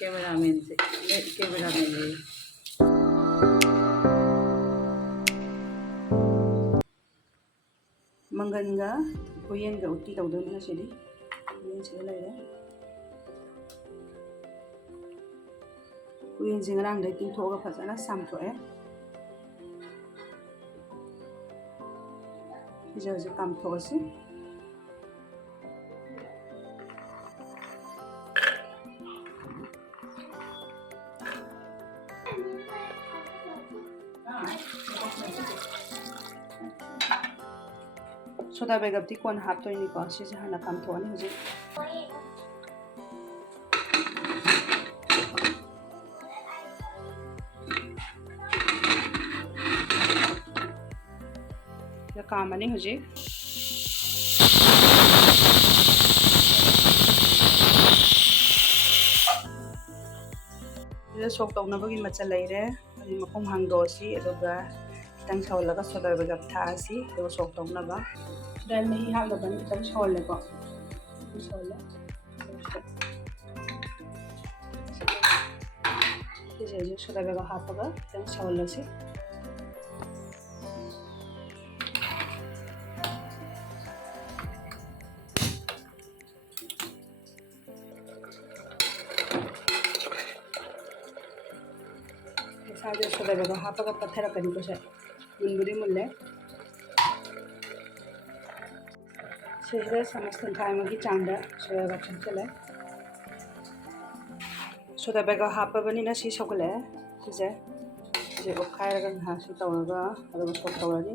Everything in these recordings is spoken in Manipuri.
कैमरामैन से कैमरामैन ये मंगनगा उयेनगा उट्टी तौदोनी हसेदी उयेन से लेरे उयेन से ngरang dai ting thoga phajana sam thoe je kam thogasi soda begab ti kon hap toini ko si hana kam thoni hoji ya kam ani hoji ये सोक तौना बगी मचा लेरे अनि मखों हांगदोसी एदोगा खितंग सौलगा सोदा बेगब थासी एदो सोक तौना बा dan mehi hang ban खितंग सौले को सौले ये सोदा बेगब हापगा खितंग सौलसी साजे सोदा बेगब हापगा पत्थर करी को से मुनबुरी मुल्ले सेहरे समस्त खाइमगी चांदा सोदा बेगब चले सोदा बेगब हापबनी ना सी सोगले जे जे ओखायरगा हा सी तौरगा अदो सोक तौरनी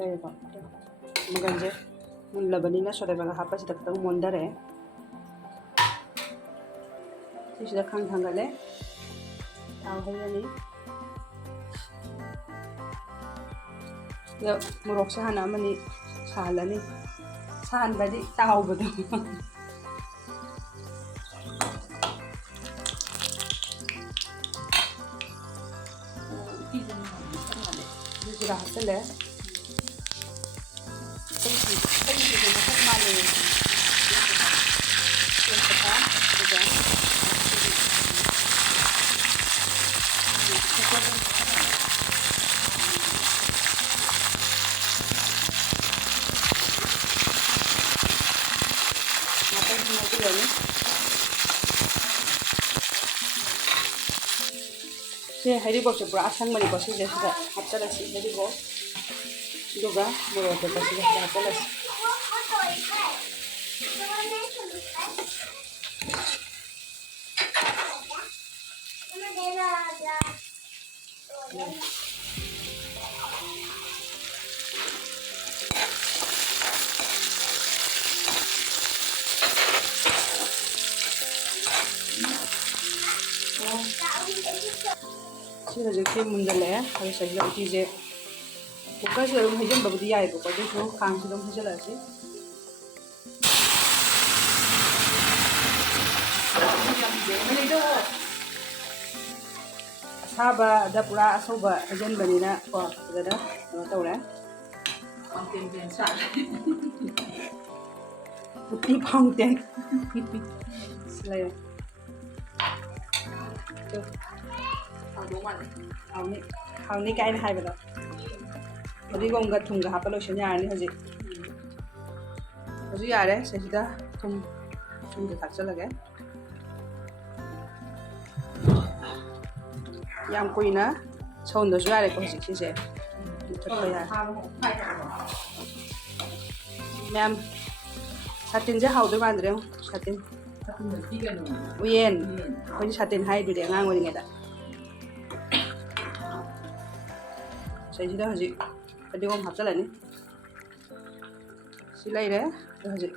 लेबा मगंजे मुल्लबनी ना सोदा बेगब हापा सी तक मोंदरे सिदा खांग थांगले ताव हैनी या मोरक से हाना मनी सालनी सान बदी ताव बदो जीरा हसले से हरिबोक से पूरा असंग मनी बसी जे सिदा हप्चलसी हरिबोक दुगा मोरो पे बसी जे हप्चलसी सी हजके मुंदले हरि सजला उठी जे कुकर से हम हजम बबदी आए को तो सो खान से हम हजला से साबा दा पूरा असोबा हजन बनिना को गदा न तौरा फाउंटेन सा उठी फाउंटेन स्ले हाउनी काइन हाइबदा हरिगोंगा थुंगा हापा लोशन यारनी हजि हजि यारे सेसिदा थुम थुंगा थाचलगे याम कोइना सौंदसु यारे को हजि सिसे थथो यार मैम सातिन जे हाउदो मांद्रे सातिन उयेन कोइ सातिन हाइ दुदे ngang ओरिङेदा सेजिदा हजि अदिगम हाबचलानि सिलाइरे हजि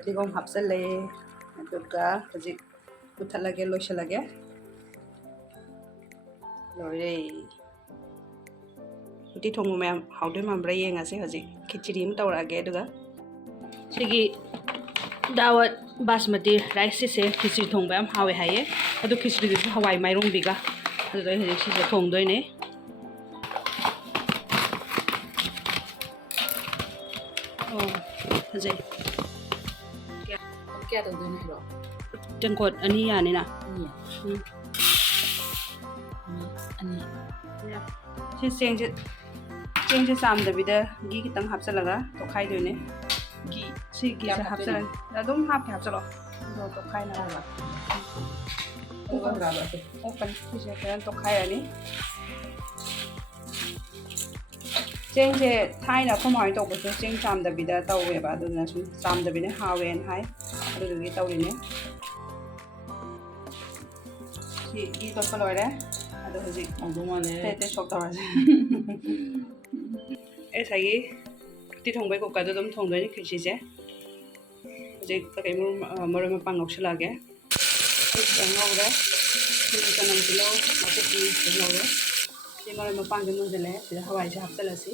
अदिगम हाबचले अदुगा हजि उथलगे लोइसलगे लोइरे उटी थोंगु मैम हाउदे मामब्रा येंगासे हजि खिचड़ी म तौरागे अदुगा सिगी दावत बासमती राइस से खिचड़ी थोंबा याम हावे हाये अदु खिचड़ी दु हवाई माइरंग बिगा अदु हजि सिसे थोंदोइने ओ हजि kaya tawdoi hiro. Tengkot ani yani na. Ani. Ani. Si cengse samdabida gi kitang hapsalaga tokhai doine. Gi si gi sa hapsalan. Adum hapsalo. Do tokhai na ba. Open raba. Open si se kan tokhai ani. Cengse thaina khomai to ko ceng samdabida tawwe ba aduna sum samdabine hawen hai. Adu gi tawrine. Si gi to palore. Adu hoji te sok tawase. Esagi ti thongbai ko kadu dum thongdoi ni khichi je je ta kai moro ma pang option lage ngawre ni kanam kilo mate ki ngawre ti moro ma pang mun jale ti hawai ja hapsala si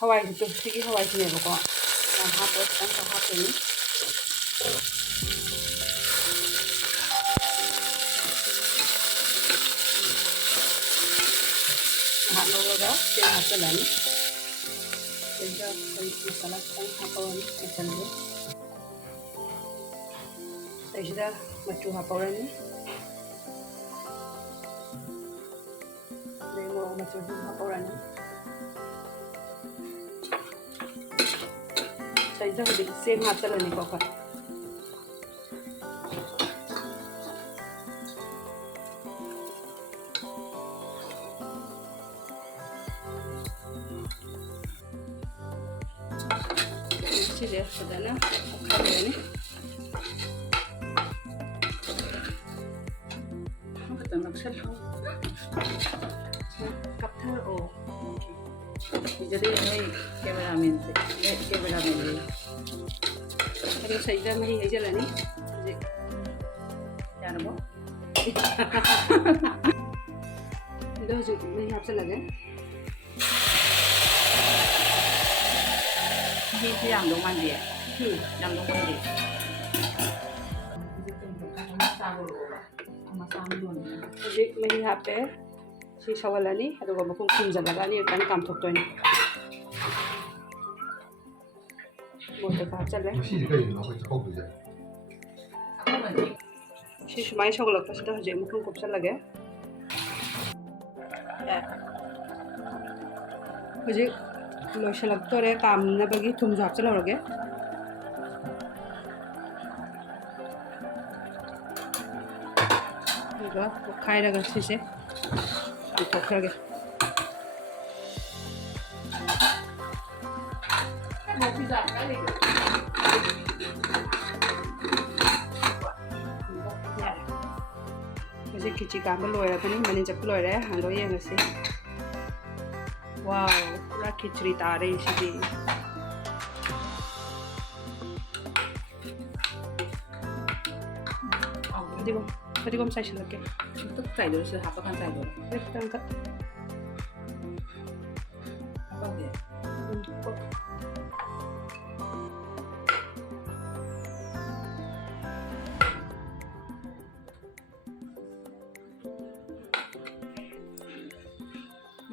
hawai ji to ti hawai ji ne ko na hapo tan ta hapo ni halo loga ti hapsala ni Sehingga kondisi salah sang hapawan ikan dia. Saya sudah macu hapawan ni. Saya mau macu hapawan ni. Saya sudah lebih same hasil ni kok. Dia sedana kali ini Betul maksud. kapter oh Jadi ini cameraman ni. kalau saya dah mahi aja lah ni Jangan apa? dah juga mahi apa lagi Ini yang dong mandi ya. Yang dong mandi. jadi mahi apa si sawala ni aduh kamu kung kumza laga ni kan kam thok toy ni mo te ka chale 游戏可以拿回去后头去。 si shumai sawala ka sida je mo kung kupsa lage hoje lo shalak tore kam na bagi thum jap chalo lage 이거 카이라가 시세 이거 크게 Mau pizza kali. 이제 기치 감을 넣어야 되니 많이 잡고 넣어야 한 넣어야 해서 와우 पूरा खिचड़ी तारे इसी 어디 검 사실 이렇게 Tức giải được sự hấp dẫn giải được. 일단 가 Không thể.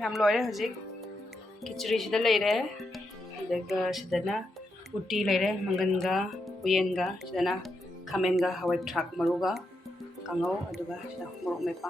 ꯌꯥꯝ ꯂꯣꯏꯔꯦ ꯍꯧꯖꯤꯛ ꯈꯤꯆꯔꯤꯁꯤꯗ ꯂꯩꯔꯦ ꯑꯗꯨꯒ ꯁꯤꯗꯅ ꯎꯇꯤ ꯂꯩꯔꯦ ꯃꯪꯒꯟꯒ ꯎꯌꯦꯟꯒ ꯁꯤꯗꯅ ꯈꯥꯃꯦꯟꯒ ꯍꯋꯥꯏ ꯊꯔꯥꯛ ꯃꯔꯨꯒ ꯀꯥꯡꯉꯧ ꯑꯗꯨꯒ ꯁꯤꯗ ꯃꯣꯔꯣꯛ ꯃꯦꯠꯄ